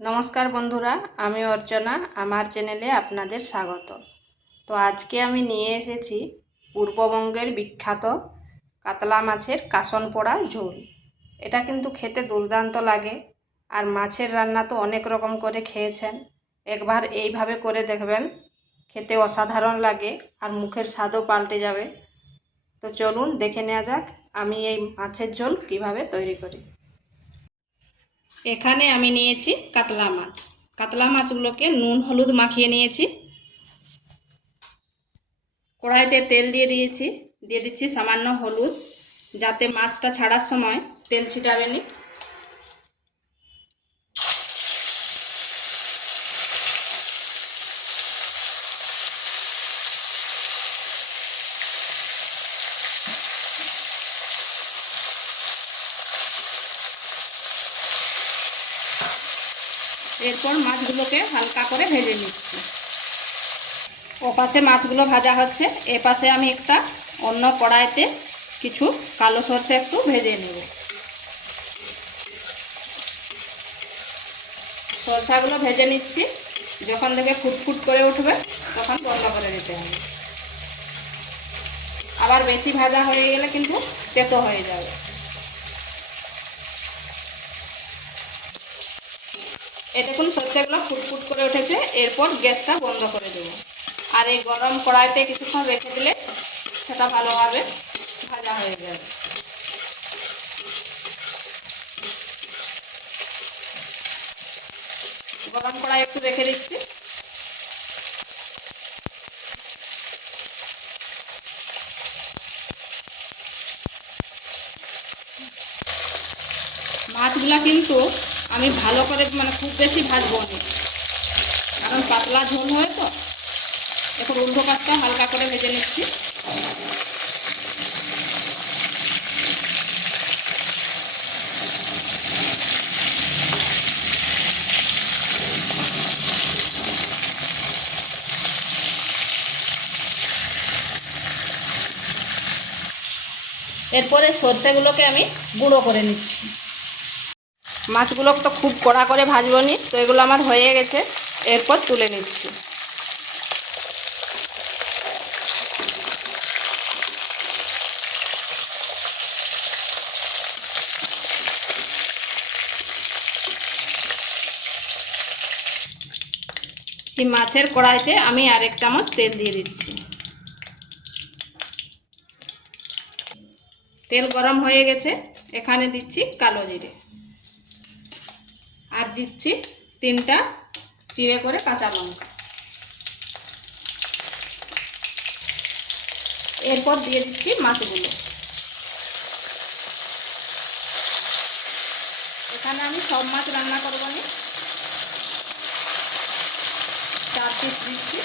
নমস্কার বন্ধুরা, আমি অর্চনা। আমার চ্যানেলে আপনাদের স্বাগত। তো আজকে আমি নিয়ে এসেছি পূর্ববঙ্গের বিখ্যাত কাতলা মাছের কাসন পোড়া ঝোল। এটা কিন্তু খেতে দুর্দান্ত লাগে। আর মাছের রান্না তো অনেক রকম করে খেয়েছেন, একবার এইভাবে করে দেখবেন, খেতে অসাধারণ লাগে আর মুখের স্বাদও পাল্টে যাবে। তো চলুন দেখে নেওয়া যাক আমি এই মাছের ঝোল কিভাবে তৈরি করি। এখানে আমি নিয়েছি কাতলা মাছ। কাতলা মাছগুলোকে নুন হলুদ মাখিয়ে নিয়েছি। কড়াইতে তেল দিয়ে দিচ্ছি সামান্য হলুদ, যাতে মাছটা ছাড়ার সময় তেল ছিটাবে নি। এরপর মাছগুলোকে হালকা করে ভেজে নিচ্ছি। ওপাশে মাছগুলো ভাজা হচ্ছে, এপাশে আমি একটা অন্য কড়াইতে কিছু কালো সরষে একটু ভেজে নেব। সরষাগুলো ভেজে নিচ্ছি। যখন দেখে ফুটফুট করে উঠবে তখন বন্ধ করে দিতে হবে। আবার বেশি ভাজা হয়ে গেলে কিন্তু তেতো হয়ে যাবে। এই দেখুন সরষেগুলো ফুটফুট করে উঠেছে। এরপর গ্যাসটা বন্ধ করে দেবো। আর এই গরম কড়াইতে কিছুক্ষণ রেখে দিলে সেটা ভালোভাবে ভাজা হয়ে যাবে। গরম কড়াই একটু রেখে দিচ্ছি। মাছগুলা কিন্তু আমি ভালো করে খুব বেশি ভাজবো না, কারণ পাতলা ঝোল হয় তো। এখন উল্টো পাশটা হালকা করে ভেজে নিচ্ছি। এরপরে সরষেগুলোকে আমি গুঁড়ো করে নিচ্ছি। মাছগুলো তো খুব কড়া করে ভাজবো নি, তো এগুলো আমার হয়ে গেছে। এরপর তুলে নিচ্ছি। এই মাছের কড়াইতে আমি আরেক চামচ তেল দিয়ে দিচ্ছি। তেল গরম হয়ে গেছে, এখানে দিচ্ছি কালো জিরে আর দিচ্ছি 3টা চিড়ে করে কাঁচা লঙ্কা। এরপর দিয়ে দিচ্ছি মাছগুলো। এখানে আমি সব মাছ রান্না করব না, 4 পিস দিচ্ছি।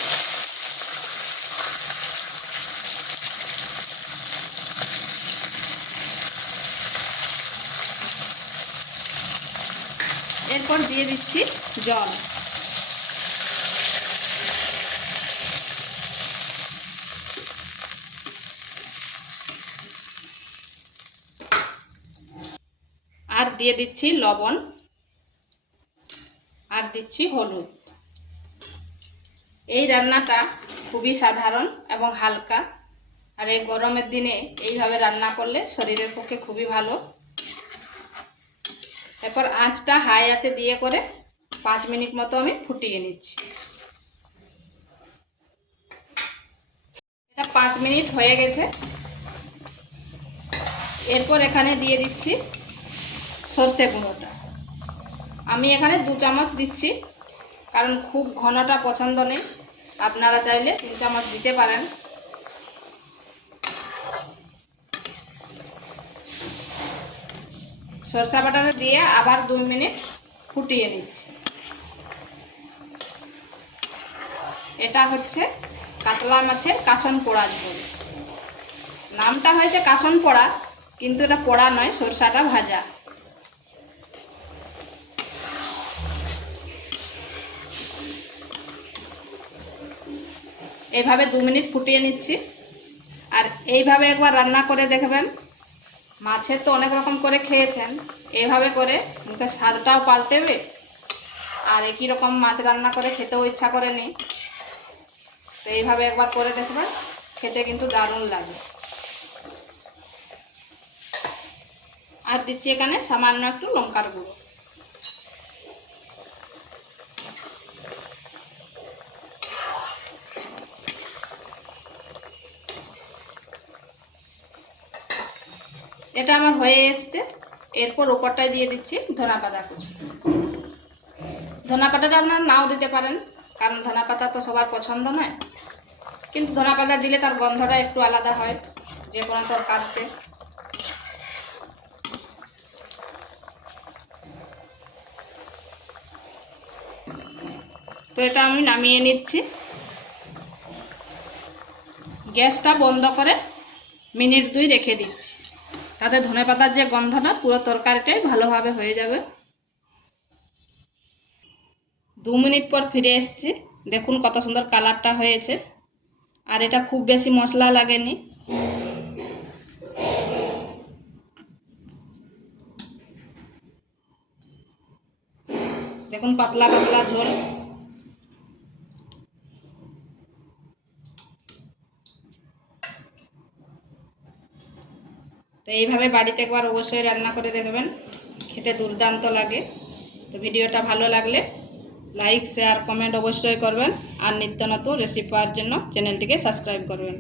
এরপর দিয়ে দিচ্ছি জল। আর দিয়ে দিচ্ছি লবণ আর দিচ্ছি হলুদ। এই রান্নাটা খুবই সাধারণ এবং হালকা, আর এই গরমের দিনে এইভাবে রান্না করলে শরীরের পক্ষে খুবই ভালো। এরপর আঁচটা হাই আঁচে দিয়ে করে 5 মিনিট মতো আমি ফুটিয়ে নিচ্ছি। এটা 5 মিনিট হয়ে গেছে। এরপর এখানে দিয়ে দিচ্ছি সরষে গুঁড়োটা। আমি এখানে 2 চামচ দিচ্ছি, কারণ খুব ঘনটা পছন্দ নেই। আপনারা চাইলে 3 চামচ দিতে পারেন। সরষা বাটাটা দিয়ে আবার 2 মিনিট ফুটিয়ে নিচ্ছি। এটা হচ্ছে কাতলা মাছের কাসন পোড়া ঝোল। নামটা হয়েছে কাসন পোড়া, কিন্তু এটা পোড়া নয়, সরষাটা ভাজা। এইভাবে 2 মিনিট ফুটিয়ে নিচ্ছি। আর এইভাবে একবার রান্না করে দেখবেন। মাছের তো অনেক রকম করে খেয়েছেন, এইভাবে করে মুখের স্বাদটাও পাল্টেবে আর একই রকম মাছ রান্না করে খেতেও ইচ্ছা করেনি। তো এইভাবে একবার করে দেখবেন, খেতে কিন্তু দারুণ লাগে। আর দিচ্ছি এখানে সামান্য একটু লঙ্কার গুঁড়ো। এটা আমার হয়ে এসছে। এরপর ওপরটায় দিয়ে দিচ্ছি ধনেপাতা কুচি। ধনেপাতাটা আপনারা নাও দিতে পারেন, কারণ ধনেপাতা তো সবার পছন্দ নয়, কিন্তু ধনেপাতা দিলে তার গন্ধটা একটু আলাদা হয় যে কোনো তরকারিতে। তো এটা আমি নামিয়ে নিচ্ছি। গ্যাসটা বন্ধ করে মিনিট 2 রেখে দিচ্ছি, তাতে ধনেপাতার যে গন্ধটা পুরো তরকারিটাই ভালোভাবে হয়ে যাবে। 2 মিনিট পর ফিরে এসেছি। দেখুন কত সুন্দর কালারটা হয়েছে। আর এটা খুব বেশি মশলা লাগেনি। দেখুন পাতলা পাতলা ঝোল। তো এইভাবে বাড়িতে একবার অবশ্যই রান্না করে দেখবেন, খেতে দুর্দান্ত লাগে। তো ভিডিওটা ভালো লাগলে লাইক, শেয়ার, কমেন্ট অবশ্যই করবেন। আর নিত্য নতুন রেসিপি পাওয়ার জন্য চ্যানেলটিকে সাবস্ক্রাইব করবেন।